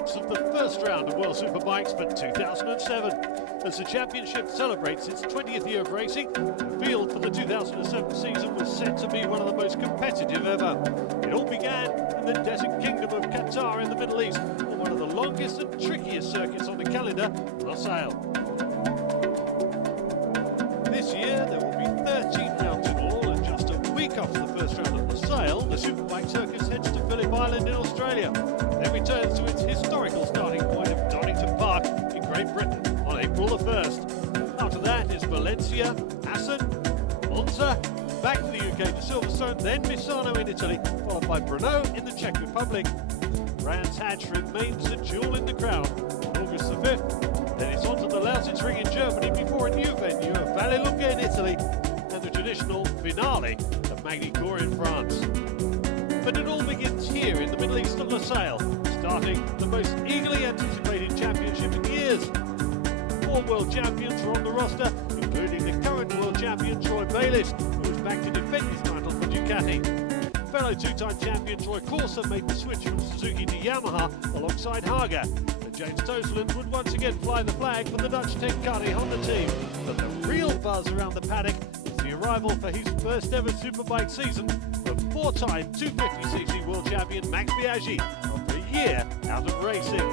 highlights of the first round of World Superbikes for 2007. As the championship celebrates its 20th year of racing, the field for the 2007 season was set to be one of the most competitive ever. It all began in the desert kingdom of Qatar in the Middle East, on one of the longest and trickiest circuits on the calendar, Losail. This year there will be 13 rounds in all, and just a week after the first round at Losail, the Superbike circus heads to Phillip Island in Australia, then returns to its historical starting point of Donington Park in Great Britain on April the 1st. After that is Valencia, Assen, Monza, back to the UK to Silverstone, then Misano in Italy, followed by Brno in the Czech Republic. Brands Hatch remains the jewel in the crown on August the 5th. Then it's on to the Lausitz Ring in Germany before a new venue of Vallelunga in Italy and the traditional finale of Magny-Cours in France. But it all begins here in the Middle East at Losail, starting the most eagerly anticipated championship in years. 4 world champions are on the roster, including the current world champion Troy Bayliss, who is back to defend his title for Ducati. Fellow two-time champion Troy Corser made the switch from Suzuki to Yamaha alongside Haga, and James Toseland would once again fly the flag for the Dutch Tenkate Honda team. But the real buzz around the paddock is the arrival for his first ever Superbike season of 4-time 250cc world champion Max Biaggi after a year out of racing.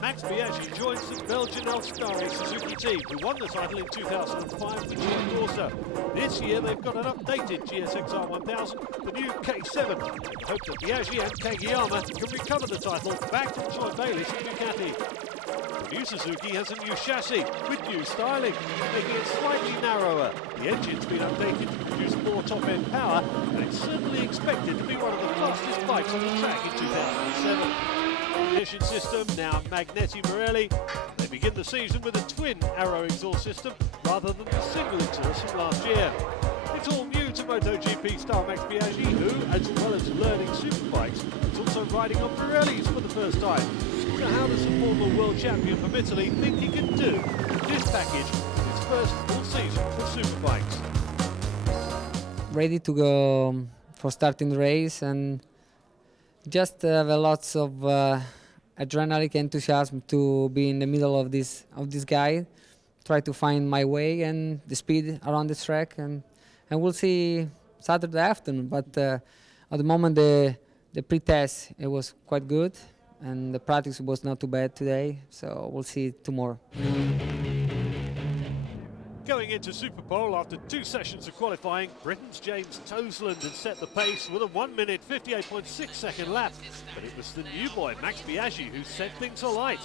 Max Biaggi joins the Belgian Alstari Suzuki team, who won the title in 2005 with Troy Corser. This year they've got an updated GSXR 1000, the new K7. Hope that Biaggi and Kageyama can recover the title back from Troy Bayliss and Ducati. The new Suzuki has a new chassis with new styling, making it slightly narrower. The engine's been updated to produce more top-end power, and it's certainly expected to be one of the fastest bikes on the track in 2007. Ignition system now Magneti Marelli. They begin the season with a twin Arrow exhaust system rather than the single exhaust from last year. It's all new to MotoGP star Max Biaggi, who, as well as learning superbikes, is also riding on Pirellis for the first time. So how does the former world champion from Italy think he can do this package in his first full season for superbikes? Ready to go for starting the race, and just have lots of adrenaline, enthusiasm to be in the middle of this guy, try to find my way and the speed around the track, and we'll see Saturday afternoon. But at the moment the pre-test, it was quite good, and the practice was not too bad today, so we'll see tomorrow. Going into Superpole after 2 sessions of qualifying, Britain's James Toseland had set the pace with a 1-minute 58.6 second lap. But it was the new boy, Max Biaggi, who set things alight,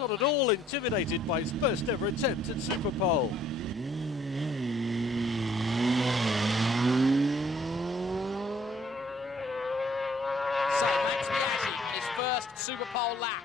not at all intimidated by his first ever attempt at Superpole. So, Max Biaggi, his first Superpole lap.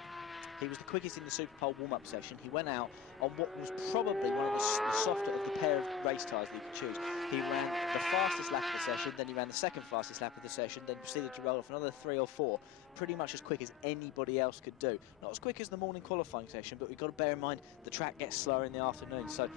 He was the quickest in the Superpole warm-up session. He went out on what was probably one of the softer of the pair of race tyres that you could choose. He ran the fastest lap of the session, then he ran the second fastest lap of the session, then proceeded to roll off another 3 or 4, pretty much as quick as anybody else could do. Not as quick as the morning qualifying session, but we've got to bear in mind the track gets slower in the afternoon. So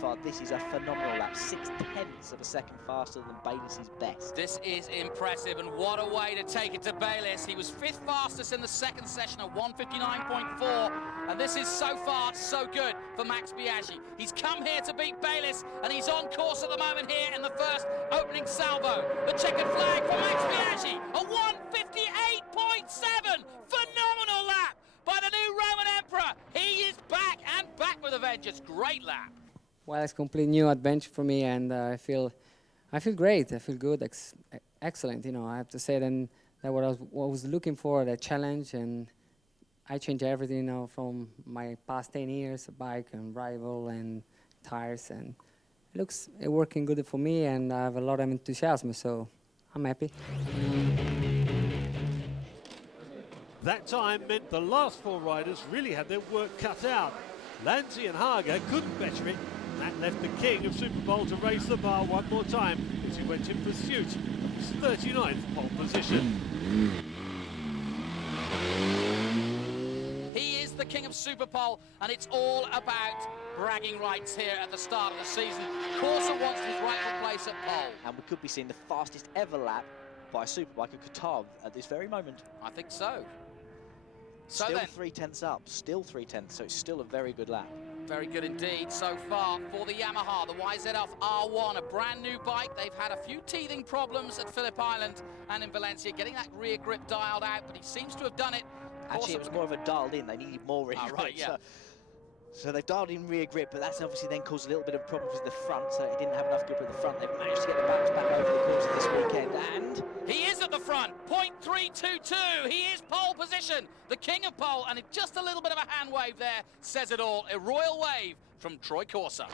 far, this is a phenomenal lap, 0.6 of a second faster than Bayliss' best. This is impressive, and what a way to take it to Bayliss. He was 5th fastest in the second session at 1:59.4, and this is so far so good for Max Biaggi. He's come here to beat Bayliss, and he's on course at the moment here in the first opening salvo. The checkered flag for Max Biaggi, a 1:58.7, phenomenal lap by the new Roman Emperor. He is back, and back with a vengeance. Great lap. Well, it's a complete new adventure for me, and I feel great. I feel good, excellent. You know, I have to say then that what I was looking for, the challenge, and I changed everything, you know, from my past 10 years, bike and rival and tires, and it's working good for me, and I have a lot of enthusiasm, so I'm happy. That time meant the last 4 riders really had their work cut out. Lanzi and Haga couldn't better it, and that left the king of Superpole to raise the bar one more time as he went in pursuit of his 39th pole position. the King of Superpole, and it's all about bragging rights here at the start of the season. Corsa wants his rightful place at pole. And we could be seeing the fastest ever lap by a superbike at Qatar at this very moment. I think so. So Still then, 3/10 up, still 3/10, so it's still a very good lap. very good indeed so far for the Yamaha, the YZF R1, a brand new bike. They've had a few teething problems at Phillip Island and in Valencia, getting that rear grip dialed out, but he seems to have done it. Actually, it was more of a dialed in. They needed more rear grip. Right, yeah. So they've dialed in rear grip, but that's obviously then caused a little bit of problems with the front, so it didn't have enough grip at the front. They've managed to get the balance back over the course of this weekend, and He is at the front, 0.322. He is pole position, the king of pole, and just a little bit of a hand wave there says it all. A royal wave from Troy Corsa.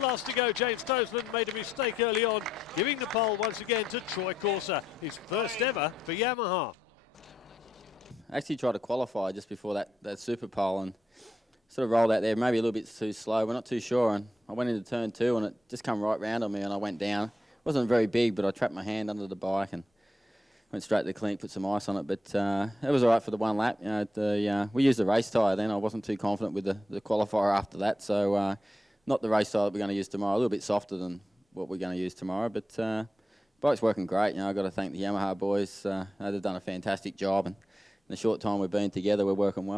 Last to go, James Toseland made a mistake early on, giving the pole once again to Troy Corsa, his first ever for Yamaha. I actually tried to qualify just before that super pole and sort of rolled out there, maybe a little bit too slow. We're not too sure, and I went into turn 2 and it just come right round on me and I went down. It wasn't very big, but I trapped my hand under the bike and went straight to the clinic, put some ice on it. But it was all right for the one lap. You know, we used the race tyre then. I wasn't too confident with the qualifier after that, so not the race tyre that we're going to use tomorrow. A little bit softer than what we're going to use tomorrow, but bike's working great. You know, I've got to thank the Yamaha boys. They've done a fantastic job, and in the short time we've been together, we're working well.